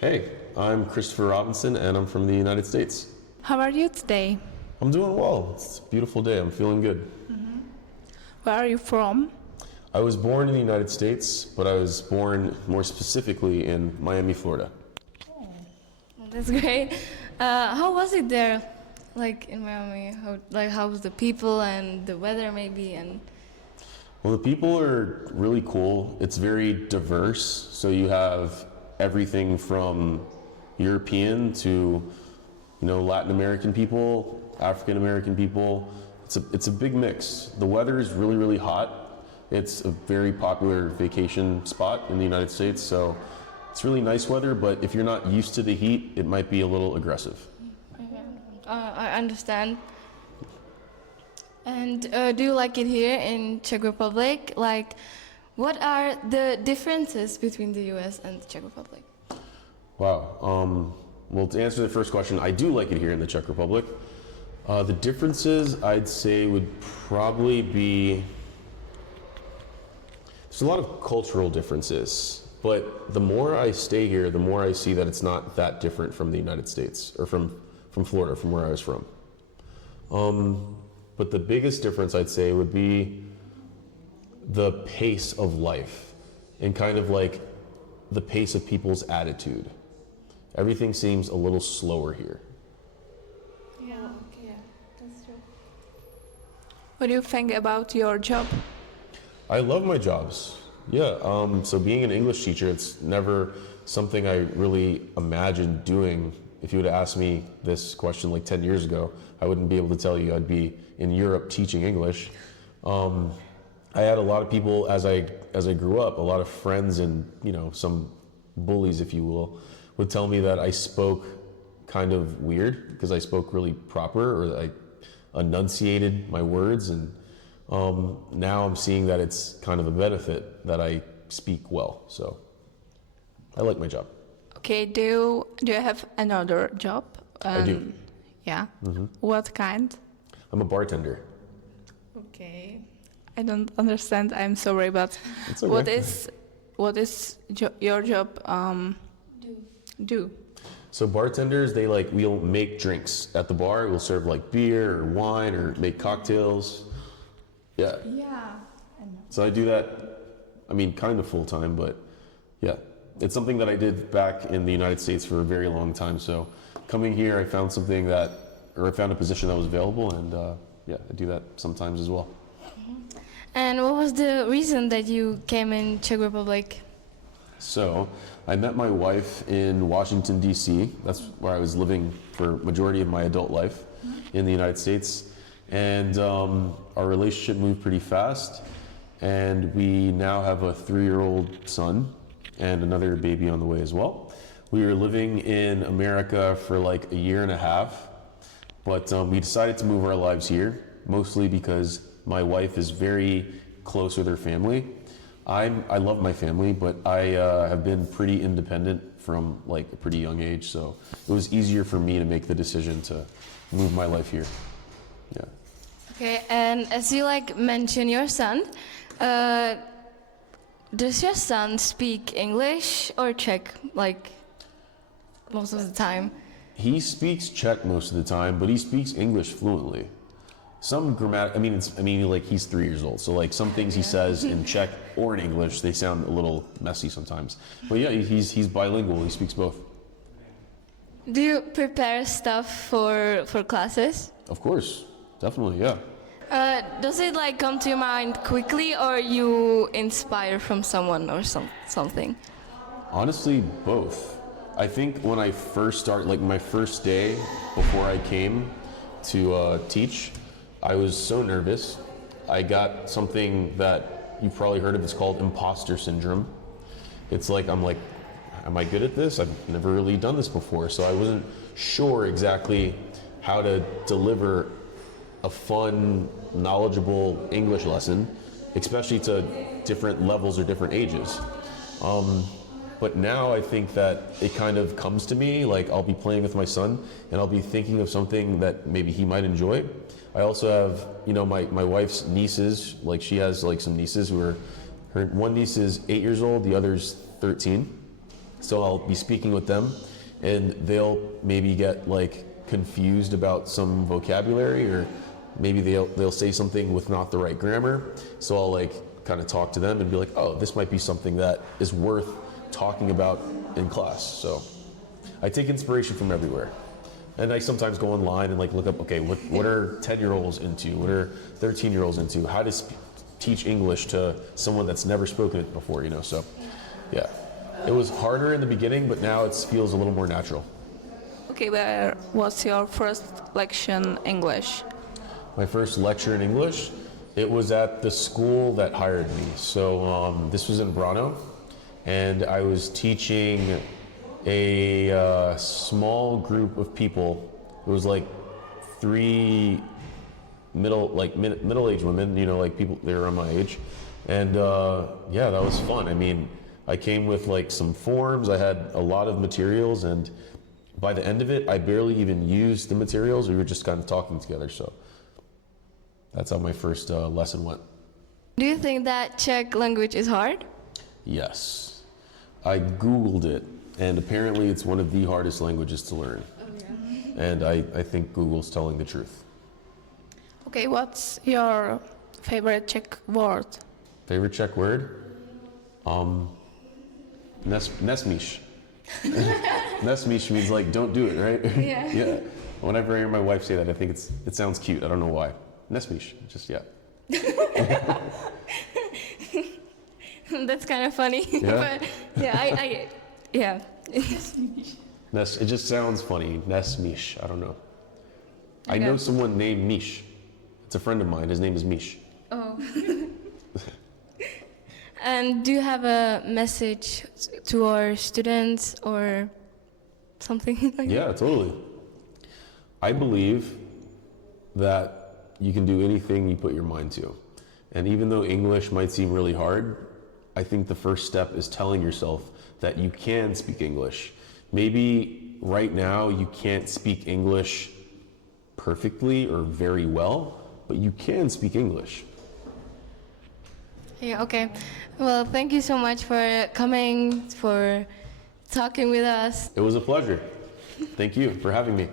Hey, I'm Christopher Robinson and I'm from the United States. How are you today? I'm doing well. It's a beautiful day. I'm feeling good. Where are you from? I was born in the United States, but I was born more specifically in Miami, Florida. That's great. How was it there, like in Miami? How was the people and the weather maybe? And Well, the people are really cool. It's very diverse. So you have everything from European to, Latin American people, African American people. It's a big mix. The weather is really, really hot. It's a very popular vacation spot in the United States. So it's really nice weather, but if you're not used to the heat, it might be a little aggressive. I understand. And do you like it here in Czech Republic? Like, what are the differences between the U.S. and the Czech Republic? Wow. Well, to answer the first question, I do like it here in the Czech Republic. The differences, I'd say, would probably be, there's a lot of cultural differences, but the more I stay here, the more I see that it's not that different from the United States, or from Florida, from where I was from. But the biggest difference, I'd say, would be the pace of life and kind of like the pace of people's attitude. Everything seems a little slower here. Yeah, that's true. What do you think about your job? I love my jobs. Yeah, so being an English teacher, it's never something I really imagined doing. If you would have asked me this question like 10 years ago, I wouldn't be able to tell you I'd be in Europe teaching English. I had a lot of people as I grew up, a lot of friends and, some bullies, if you will, would tell me that I spoke kind of weird because I spoke really proper, or I enunciated my words, and now I'm seeing that it's kind of a benefit that I speak well. So I like my job. Okay, do you have another job? I do. Yeah. What kind? I'm a bartender. Okay. I don't understand. I'm sorry, but It's okay. what is your job? Do. So bartenders, we'll make drinks at the bar. We'll serve like beer or wine or make cocktails. Yeah. Yeah. I know. So I do that, kind of full time, but yeah. It's something that I did back in the United States for a very long time. So coming here, I found I found a position that was available, and I do that sometimes as well. And what was the reason that you came in Czech Republic? So I met my wife in Washington, D.C. That's where I was living for majority of my adult life in the United States. And our relationship moved pretty fast. And we now have a 3-year-old son and another baby on the way as well. We were living in America for like a year and a half, but we decided to move our lives here, mostly because my wife is very close with her family. I love my family, but I have been pretty independent from like a pretty young age, so it was easier for me to make the decision to move my life here. Yeah. Okay, and as you mentioned your son, does your son speak English or Czech most of the time? He speaks Czech most of the time, but he speaks English fluently. Some he's 3 years old, so some things he says in Czech or in English, they sound a little messy sometimes. But yeah, he's bilingual. He speaks both. Do you prepare stuff for classes? Of course, definitely, yeah. Does it come to your mind quickly, or you inspire from someone or something? Honestly, both. I think when I first started, my first day before I came to teach, I was so nervous. I got something that you've probably heard of. It's called imposter syndrome. It's am I good at this? I've never really done this before, so I wasn't sure exactly how to deliver a fun, knowledgeable English lesson, especially to different levels or different ages. But now I think that it kind of comes to me, I'll be playing with my son and I'll be thinking of something that maybe he might enjoy. I also have, my wife's nieces, she has some nieces her one niece is 8 years old, the other's 13. So I'll be speaking with them, and they'll maybe get like confused about some vocabulary, or maybe they'll say something with not the right grammar. So I'll like kind of talk to them and be like, oh, this might be something that is worth talking about in class. So I take inspiration from everywhere. And I sometimes go online and like look up, okay, what are 10-year-olds into? What are 13-year-olds into? How to teach English to someone that's never spoken it before, you know? So yeah, it was harder in the beginning, but now it feels a little more natural. Okay, where was your first lecture English? My first lecture in English, it was at the school that hired me. So this was in Brno, and I was teaching a small group of people. It was like 3 middle-aged women, you know, like people, they were around my age. And yeah, that was fun. I mean, I came with like some forms, I had a lot of materials, and by the end of it, I barely even used the materials. We were just kind of talking together. So that's how my first lesson went. Do you think that Czech language is hard? Yes. I Googled it, and apparently it's one of the hardest languages to learn. Oh, yeah. And I think Google's telling the truth. Okay, what's your favorite Czech word? Favorite Czech word? Nesmíš. Nesmíš means like don't do it, right? Yeah. Yeah. Whenever I hear my wife say that, I think it sounds cute. I don't know why. Nesmíš, just yeah. That's kind of funny. Yeah? But yeah, yeah. It just sounds funny. Nesmíš. I don't know. I Okay. know someone named Mish. It's a friend of mine. His name is Mish. Oh. And do you have a message to our students or something like that? Yeah, totally. I believe that you can do anything you put your mind to. And even though English might seem really hard, I think the first step is telling yourself that you can speak English. Maybe right now you can't speak English perfectly or very well, but you can speak English. Yeah, okay. Well, thank you so much for coming, for talking with us. It was a pleasure. Thank you for having me.